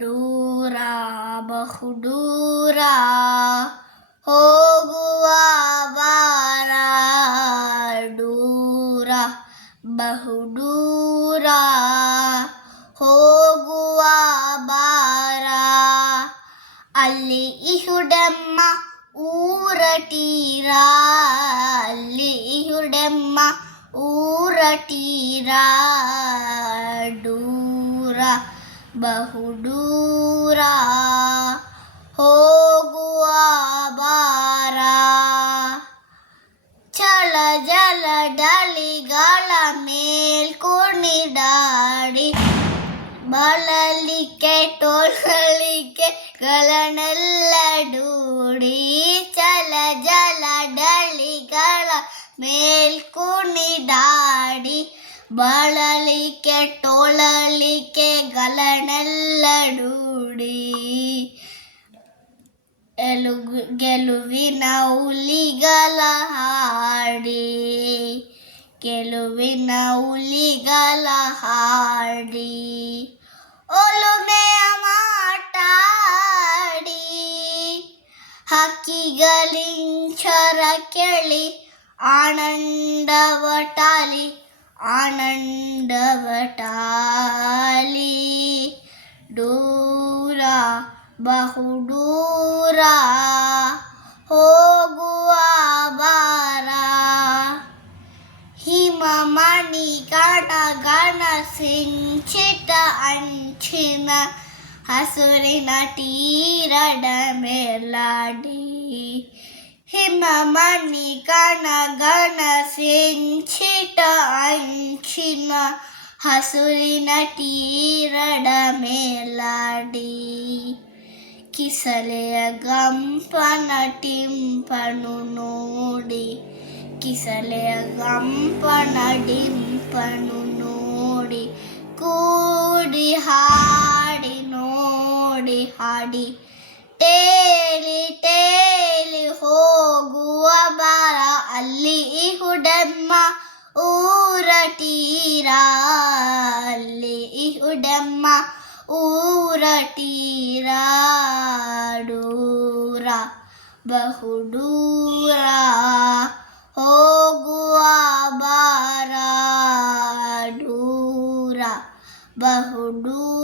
ದೂರ ಬಹುದೂರ ಹೋಗುವ ಬಾರ, ದೂರ ಬಹುದೂರ ಹೋಗುವ ಬಾರ. ಅಲ್ಲಿ ಇಹುಡೆಮ್ಮ ಊರಟೀರ, ಅಲ್ಲಿ ಇಹುಡೆಮ್ಮ ಊರಟೀರ, ದೂರ ಬಹುದೂರ ಹೋಗುವ ಬಾರ. ಚಳ ಜಲ ಡಲಿಗಳ ಮೇಲ್ ಕುಣಿದಾಡಿ, ಬಳಲಿಕೆ ಟೊಳಲಿಕೆ ಗಳನ್ನೆಲ್ಲ ದೂಡಿ. ಚಲ ಜಲ ಡಲಿಗಳ ಮೇಲ್ ಕುಣಿದಾಡಿ, ಬಳಲಿಕೆ ಟೊಳಲಿಕೆ ಗಳನ್ನೆಲ್ಲ ದೂಡಿ. ಗೆಲುವಿನ ಹುಲಿಗಳ ಹಾಡಿ, ಗೆಲುವಿನ ಹುಲಿಗಳ ಹಾಡಿ. ಒಲುಮೆಯ ಮಾಟಾಡಿ, ಹಕ್ಕಿಗಳಿಂಚರ ಕೇಳಿ ಆನಂದವಟಾಲಿ, ಆನಂದವಟಾಲಿ. ದೂರ ಬಹುದೂರ ಹೋಗುವ ಬಾರ. ಹಿಮಮಣಿ ಗಣ ಗಣ ಸಿಂಚಿತ ಅಂಚಿನ ಹಸುರಿನ ತೀರದ ಮೇಲಾಡಿ. ಹಿಮಮಣಿ ಗಣ ಗಣ ಸಿಂಚಿತ ಅಂಚಿನ ಹಸುರಿನ ತೀರದ ಮೇಲಾಡಿ. ಕಿಸಲೆಯ ಗಂಪನ ಟಿಂಪನು ನೋಡಿ, ಕಿಸಲೆಯ ಗಂಪನ ಡಿಂಪನು ನೋಡಿ. ಕೂಡಿ ಹಾಡಿ ನೋಡಿ ಹಾಡಿ, ತೇಲಿ ತೇಲಿ ಹೋಗುವ ಬಾರ. ಅಲ್ಲಿ ಇಹುಡೆಮ್ಮ ಊರಟೀರ, ಅಲ್ಲಿ ಇಹುಡೆಮ್ಮ ಊರಟೀರ, ದೂರ ಬಹುದೂರ ಹೋಗುವ ಬಾರ, ದೂರ ಬಹುದೂರ